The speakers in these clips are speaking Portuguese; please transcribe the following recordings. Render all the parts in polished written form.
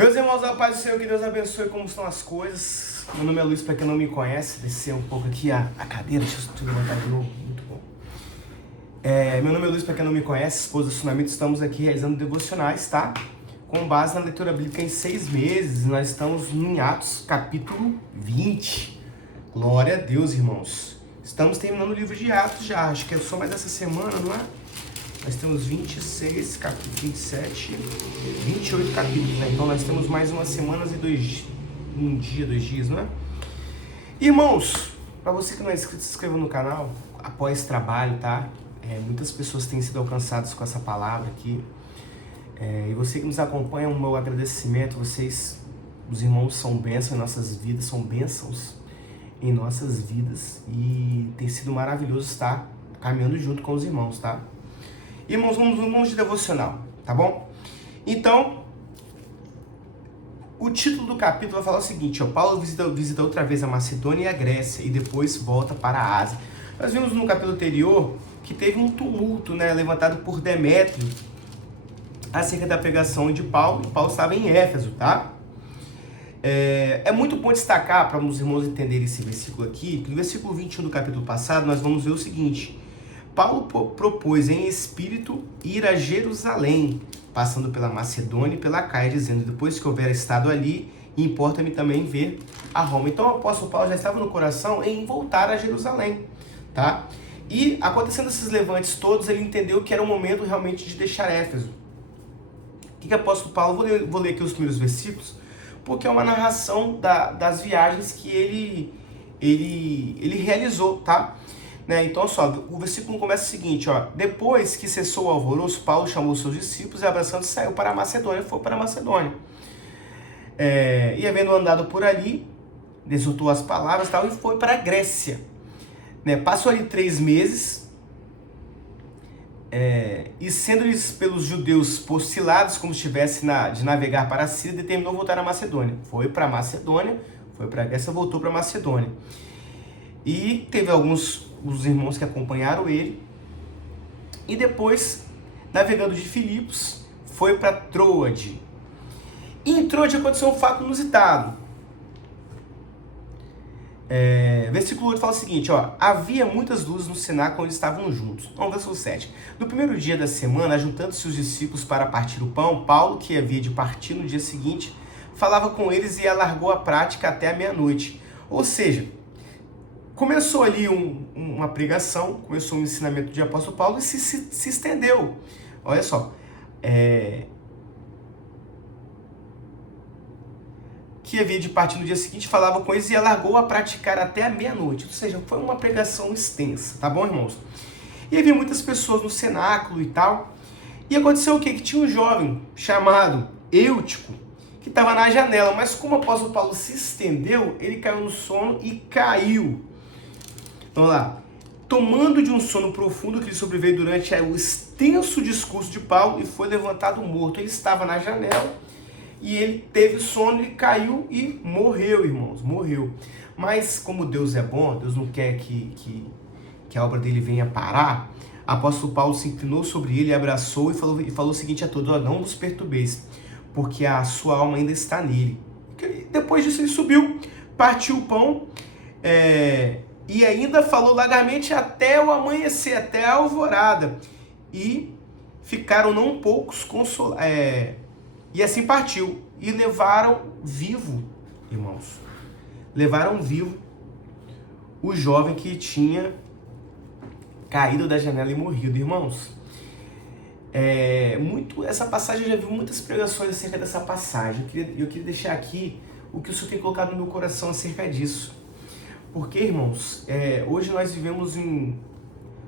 Meus irmãos, da paz do Senhor, que Deus abençoe. Como estão as coisas? Meu nome é Luiz, para quem não me conhece, descer um pouco aqui a cadeira, deixa eu levantar de novo, muito bom. Meu nome é Luiz, para quem não me conhece, esposa do Tsunamita, estamos aqui realizando devocionais, tá? Com base na leitura bíblica em 6 meses, nós estamos em Atos, capítulo 20. Glória a Deus, irmãos. Estamos terminando o livro de Atos já, acho que é só mais essa semana, não é? Nós temos 26, capítulo 27, 28 capítulos, né? Então nós temos mais umas semanas e um dia, 2 dias, não é? Irmãos, para você que não é inscrito, se inscreva no canal, apoie esse trabalho, tá? Muitas pessoas têm sido alcançadas com essa palavra aqui. E você que nos acompanha, o meu agradecimento. Vocês, os irmãos, são bênçãos em nossas vidas, são bênçãos em nossas vidas. E tem sido maravilhoso estar caminhando junto com os irmãos, tá? Irmãos, vamos de devocional, tá bom? Então, o título do capítulo vai falar o seguinte, ó: Paulo visita outra vez a Macedônia e a Grécia e depois volta para a Ásia. Nós vimos no capítulo anterior que teve um tumulto, né, levantado por Demétrio acerca da pregação de Paulo. Paulo estava em Éfeso, tá? É muito bom destacar, para os irmãos entenderem esse versículo aqui, que no versículo 21 do capítulo passado nós vamos ver o seguinte: Paulo propôs em espírito ir a Jerusalém, passando pela Macedônia e pela Caia, dizendo: depois que houver estado ali, importa-me também ver a Roma. Então o apóstolo Paulo já estava no coração em voltar a Jerusalém, tá? E acontecendo esses levantes todos, ele entendeu que era o momento realmente de deixar Éfeso. O que é apóstolo Paulo? Vou ler aqui os primeiros versículos, porque é uma narração das viagens que ele realizou, tá? Então, só, o versículo começa o seguinte, ó: depois que cessou o alvoroço, Paulo chamou seus discípulos e, abraçando, saiu para a Macedônia, foi para a Macedônia. E havendo andado por ali, exultou as palavras e tal, e foi para a Grécia. Passou ali 3 meses, e sendo-lhes pelos judeus postilados como se estivesse de navegar para a Síria, determinou voltar à Macedônia. Foi para a Macedônia, foi para a Grécia, voltou para a Macedônia. E teve os irmãos que acompanharam ele. E depois, navegando de Filipos, foi para Troade. E em Troade aconteceu um fato inusitado. Versículo 8 fala o seguinte, ó: havia muitas luzes no cenáculo onde estavam juntos. Vamos, versículo 7. No primeiro dia da semana, ajuntando-se os discípulos para partir o pão, Paulo, que havia de partir no dia seguinte, falava com eles e alargou a prática até a meia-noite. Ou seja, começou ali uma pregação, começou um ensinamento de apóstolo Paulo e se estendeu. Olha só, que havia de partir no dia seguinte, falava com eles e alargou a praticar até a meia-noite. Ou seja, foi uma pregação extensa, tá bom, irmãos? E havia muitas pessoas no cenáculo e tal. E aconteceu o quê? Que tinha um jovem chamado Eutico, que estava na janela, mas como o apóstolo Paulo se estendeu, ele caiu no sono e caiu. Então lá, tomando de um sono profundo que lhe sobreveio durante o extenso discurso de Paulo, e foi levantado morto. Ele estava na janela e ele teve sono e caiu e morreu, irmãos, morreu. Mas como Deus é bom, Deus não quer que a obra dele venha parar, o apóstolo Paulo se inclinou sobre ele, abraçou e falou o seguinte a todos: ó, não vos perturbeis, porque a sua alma ainda está nele. Depois disso ele subiu, partiu o pão, e ainda falou largamente até o amanhecer, até a alvorada. E ficaram não poucos consolados. E assim partiu. E levaram vivo, irmãos. Levaram vivo o jovem que tinha caído da janela e morrido, irmãos. Essa passagem, eu já vi muitas pregações acerca dessa passagem. Eu queria deixar aqui o que o Senhor tem colocado no meu coração acerca disso. Porque, irmãos, hoje nós vivemos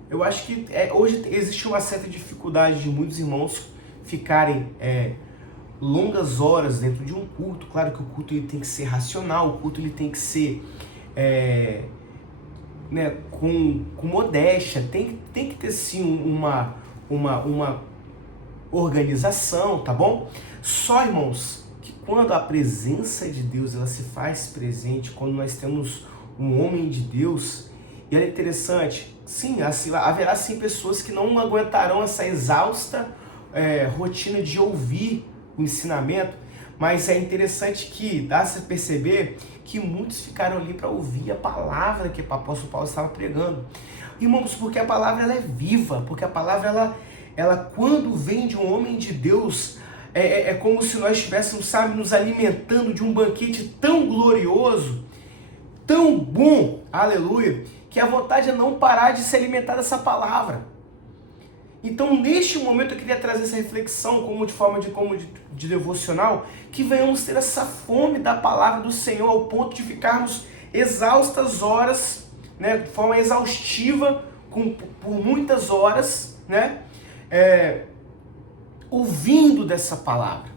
eu acho que hoje existe uma certa dificuldade de muitos irmãos ficarem longas horas dentro de um culto. Claro que o culto ele tem que ser racional, o culto ele tem que ser com modéstia, tem que ter sim uma organização, tá bom? Só, irmãos, que quando a presença de Deus ela se faz presente, quando nós temos um homem de Deus, e é interessante, sim, haverá sim pessoas que não aguentarão essa exausta rotina de ouvir o ensinamento, Mas é interessante que dá-se a perceber que muitos ficaram ali para ouvir a palavra que o apóstolo Paulo estava pregando. Irmãos, porque a palavra ela é viva, porque a palavra ela quando vem de um homem de Deus, é como se nós estivéssemos, sabe, nos alimentando de um banquete tão glorioso, tão bom, aleluia, que a vontade é não parar de se alimentar dessa palavra. Então, neste momento, eu queria trazer essa reflexão como de devocional, que venhamos ter essa fome da palavra do Senhor ao ponto de ficarmos exaustas horas, né, de forma exaustiva, por muitas horas, né, ouvindo dessa palavra.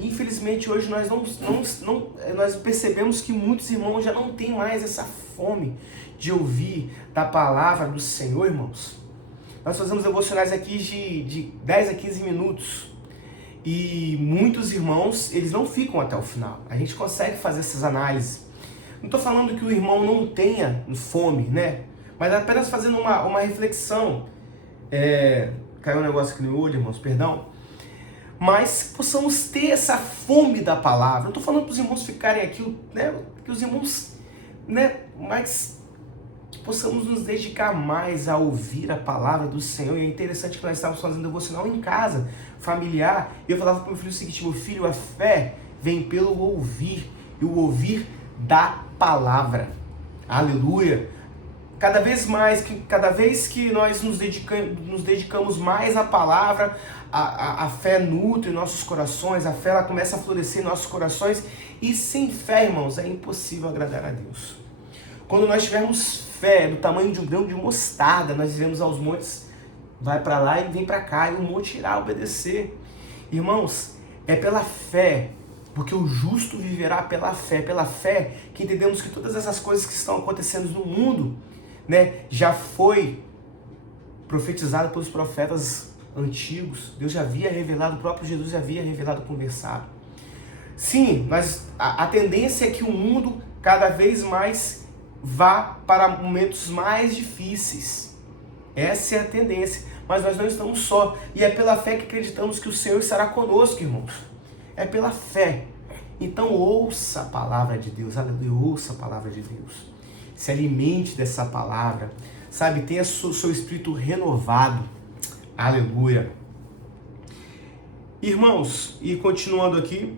Infelizmente, hoje nós percebemos que muitos irmãos já não têm mais essa fome de ouvir da palavra do Senhor, irmãos. Nós fazemos devocionais aqui de 10 a 15 minutos. E muitos irmãos, eles não ficam até o final. A gente consegue fazer essas análises. Não estou falando que o irmão não tenha fome, né? Mas apenas fazendo uma reflexão. Caiu um negócio aqui no olho, irmãos, perdão. Mas possamos ter essa fome da palavra. Não estou falando para os irmãos ficarem aqui, né? Que os irmãos, né? Mas que possamos nos dedicar mais a ouvir a palavra do Senhor. E é interessante que nós estávamos fazendo devocional em casa, familiar, e eu falava para o meu filho o seguinte: meu filho, a fé vem pelo ouvir, e o ouvir da palavra. Aleluia! Cada vez que nós nos dedicamos mais à palavra, a fé nutre nossos corações, a fé ela começa a florescer em nossos corações, e sem fé, irmãos, é impossível agradar a Deus. Quando nós tivermos fé do tamanho de um grão de mostarda, nós iremos aos montes, vai para lá e vem para cá, e o monte irá obedecer. Irmãos, é pela fé, porque o justo viverá pela fé que entendemos que todas essas coisas que estão acontecendo no mundo, né, já foi profetizado pelos profetas antigos. Deus já havia revelado, o próprio Jesus já havia revelado, conversado. Sim, mas a tendência é que o mundo cada vez mais vá para momentos mais difíceis. Essa é a tendência. Mas nós não estamos só. E é pela fé que acreditamos que o Senhor estará conosco, irmãos. É pela fé. Então ouça a palavra de Deus. Aleluia, ouça a palavra de Deus. Se alimente dessa palavra. Sabe, tenha seu espírito renovado. Aleluia. Irmãos, e continuando aqui,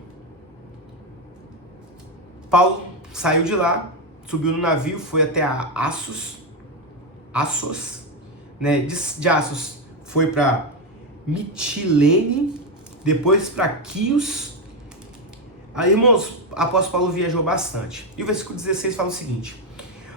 Paulo saiu de lá, subiu no navio, foi até a Assos, né? De Assos foi para Mitilene, depois para Quios. Aí, irmãos, apóstolo Paulo viajou bastante. E o versículo 16 fala o seguinte: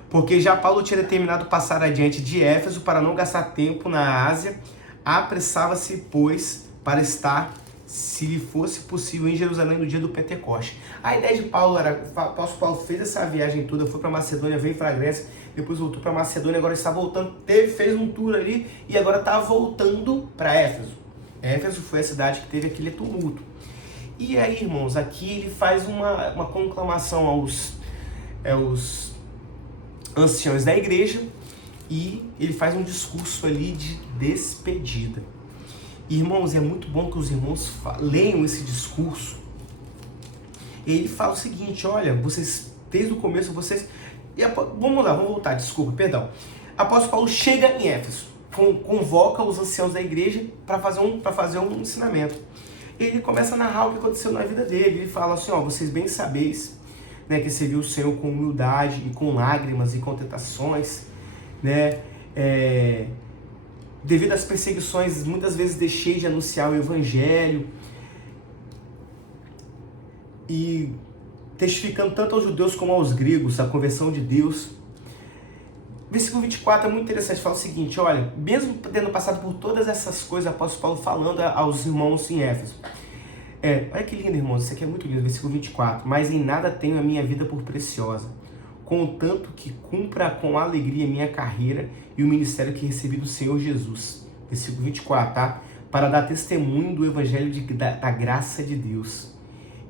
porque já Paulo tinha determinado passar adiante de Éfeso para não gastar tempo na Ásia, apressava-se, pois, para estar, se lhe fosse possível, em Jerusalém no dia do Pentecoste. A ideia de Paulo era, o apóstolo Paulo fez essa viagem toda, foi para Macedônia, veio para a Grécia, depois voltou para Macedônia, agora está voltando, fez um tour ali e agora está voltando para Éfeso. Éfeso foi a cidade que teve aquele tumulto. E aí, irmãos, aqui ele faz uma conclamação aos anciãos da igreja e ele faz um discurso ali de despedida. Irmãos, é muito bom que os irmãos leiam esse discurso. E ele fala o seguinte: olha, vocês, desde o começo, vamos voltar, perdão. Apóstolo Paulo chega em Éfeso, convoca os anciãos da igreja para fazer um ensinamento. Ele começa a narrar o que aconteceu na vida dele. Ele fala assim: ó, vocês bem sabeis, né, que serviu o Senhor com humildade e com lágrimas e com tentações, né, devido às perseguições, muitas vezes deixei de anunciar o evangelho, e testificando tanto aos judeus como aos gregos a conversão de Deus. Versículo 24 é muito interessante, fala o seguinte: olha, mesmo tendo passado por todas essas coisas, o apóstolo Paulo falando aos irmãos em Éfeso. Olha que lindo, irmãos, isso aqui é muito lindo, versículo 24. Mas em nada tenho a minha vida por preciosa, contanto que cumpra com alegria minha carreira e o ministério que recebi do Senhor Jesus. Versículo 24, tá? Para dar testemunho do evangelho da graça de Deus.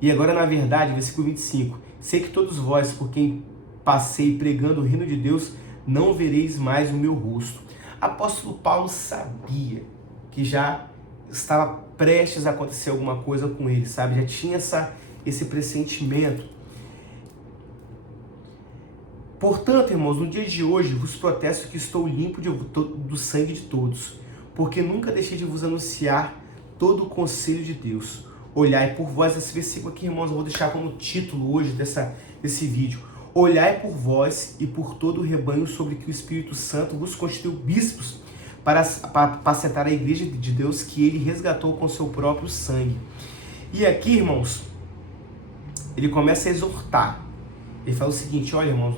E agora, na verdade, versículo 25. Sei que todos vós, por quem passei pregando o reino de Deus, não vereis mais o meu rosto. Apóstolo Paulo sabia que já estava prestes a acontecer alguma coisa com ele, sabe? Já tinha esse pressentimento. Portanto, irmãos, no dia de hoje vos protesto que estou limpo do sangue de todos, porque nunca deixei de vos anunciar todo o conselho de Deus. Olhai por vós, esse versículo aqui, irmãos, eu vou deixar como título hoje desse vídeo. Olhai por vós e por todo o rebanho sobre que o Espírito Santo vos constituiu bispos para apacentar a igreja de Deus que ele resgatou com seu próprio sangue. E aqui, irmãos, ele começa a exortar. Ele fala o seguinte: olha, irmãos,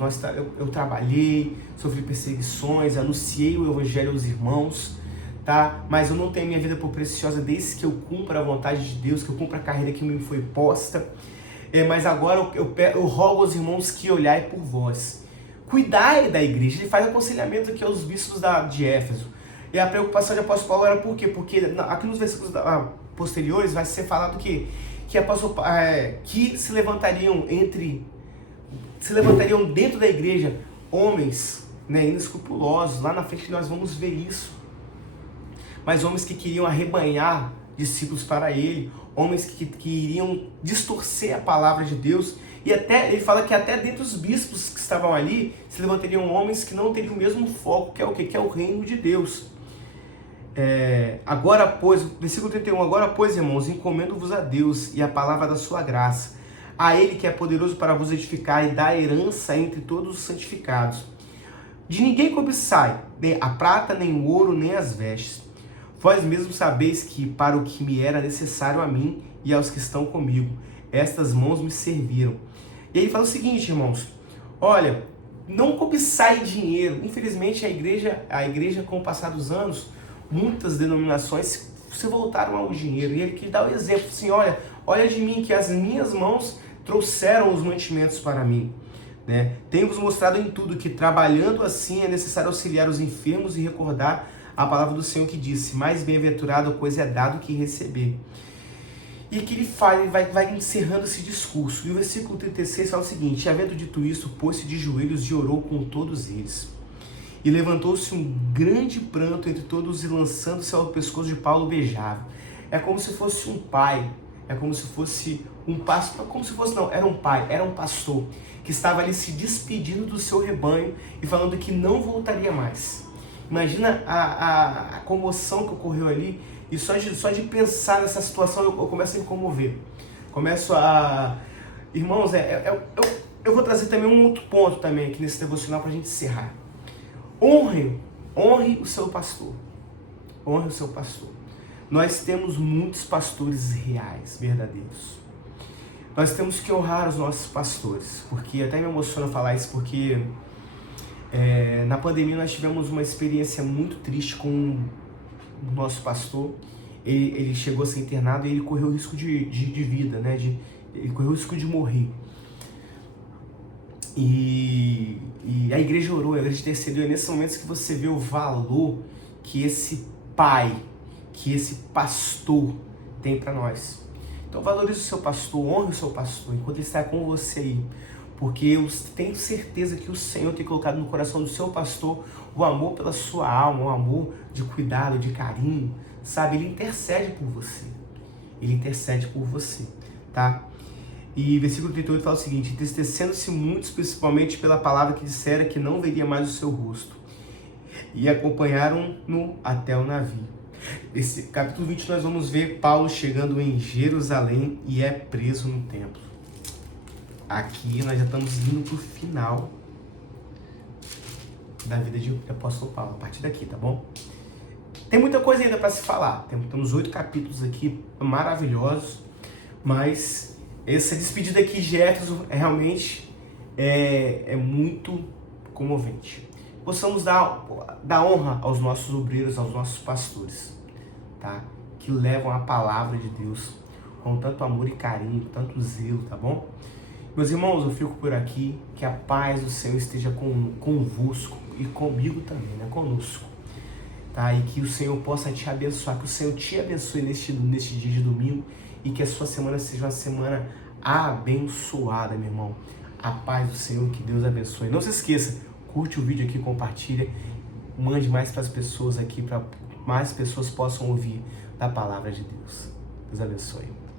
eu trabalhei, sofri perseguições, anunciei o evangelho aos irmãos, tá? Mas eu não tenho minha vida por preciosa desde que eu cumpra a vontade de Deus, que eu cumpra a carreira que me foi posta. Mas agora eu rogo aos irmãos que olhai por vós. Cuidai da igreja. Ele faz aconselhamento aqui aos bispos de Éfeso. E a preocupação de apóstolo Paulo era por quê? Porque aqui nos versículos posteriores vai ser falado que se levantariam dentro da igreja homens, né, inescrupulosos. Lá na frente nós vamos ver isso. Mas homens que queriam arrebanhar discípulos para ele, homens que iriam distorcer a palavra de Deus. E até ele fala que até dentro dos bispos que estavam ali se levantariam homens que não teriam o mesmo foco, que é o quê? Que é o reino de Deus. Agora, pois, versículo 31, agora, pois, irmãos, encomendo-vos a Deus e a palavra da sua graça, a ele que é poderoso para vos edificar e dar herança entre todos os santificados. De ninguém cobiçai, nem a prata, nem o ouro, nem as vestes. Vós mesmos sabeis que para o que me era necessário a mim e aos que estão comigo, estas mãos me serviram. E ele fala o seguinte, irmãos, olha, não cobiçai dinheiro. Infelizmente a igreja com o passar dos anos, muitas denominações se voltaram ao dinheiro. E ele que dá o exemplo, assim, olha de mim que as minhas mãos trouxeram os mantimentos para mim. Né? Tenho-vos mostrado em tudo que trabalhando assim é necessário auxiliar os enfermos e recordar a palavra do Senhor que disse: mais bem-aventurado a coisa é dado que receber. E que ele vai encerrando esse discurso. E o versículo 36 fala o seguinte: havendo dito isso, pôs-se de joelhos e orou com todos eles. E levantou-se um grande pranto entre todos e lançando-se ao pescoço de Paulo beijava. É como se fosse um pai, é como se fosse um pastor, era um pai, era um pastor que estava ali se despedindo do seu rebanho e falando que não voltaria mais. Imagina a comoção que ocorreu ali, e só de pensar nessa situação eu começo a me comover. Irmãos, eu vou trazer também um outro ponto também aqui nesse devocional para a gente encerrar. Honre o seu pastor. Honre o seu pastor. Nós temos muitos pastores reais, verdadeiros. Nós temos que honrar os nossos pastores, porque até me emociona falar isso, porque na pandemia nós tivemos uma experiência muito triste com o nosso pastor. Ele chegou a ser internado e ele correu o risco de vida, né? Ele correu o risco de morrer. E a igreja orou, a igreja intercedeu. É nesses momentos que você vê o valor que esse pai, que esse pastor tem para nós. Então valorize o seu pastor, honre o seu pastor enquanto ele está com você aí. Porque eu tenho certeza que o Senhor tem colocado no coração do seu pastor o amor pela sua alma, o amor de cuidado, de carinho, sabe? Ele intercede por você. Ele intercede por você, tá? E versículo 38 fala o seguinte: entristecendo-se muitos, principalmente pela palavra que dissera que não veria mais o seu rosto. E acompanharam-no até o navio. Esse capítulo 20 nós vamos ver Paulo chegando em Jerusalém e é preso no templo. Aqui nós já estamos indo para o final da vida de apóstolo Paulo, a partir daqui, tá bom? Tem muita coisa ainda para se falar, temos 8 capítulos aqui maravilhosos, mas essa despedida aqui de Éfeso realmente é muito comovente. Possamos dar honra aos nossos obreiros, aos nossos pastores, tá? Que levam a palavra de Deus com tanto amor e carinho, tanto zelo, tá bom? Meus irmãos, eu fico por aqui, que a paz do Senhor esteja convosco e comigo também, né? Conosco, tá? E que o Senhor possa te abençoar, que o Senhor te abençoe neste dia de domingo e que a sua semana seja uma semana abençoada, meu irmão. A paz do Senhor, que Deus abençoe. Não se esqueça, curte o vídeo aqui, compartilha, mande mais para as pessoas aqui, para mais pessoas possam ouvir da palavra de Deus. Deus abençoe.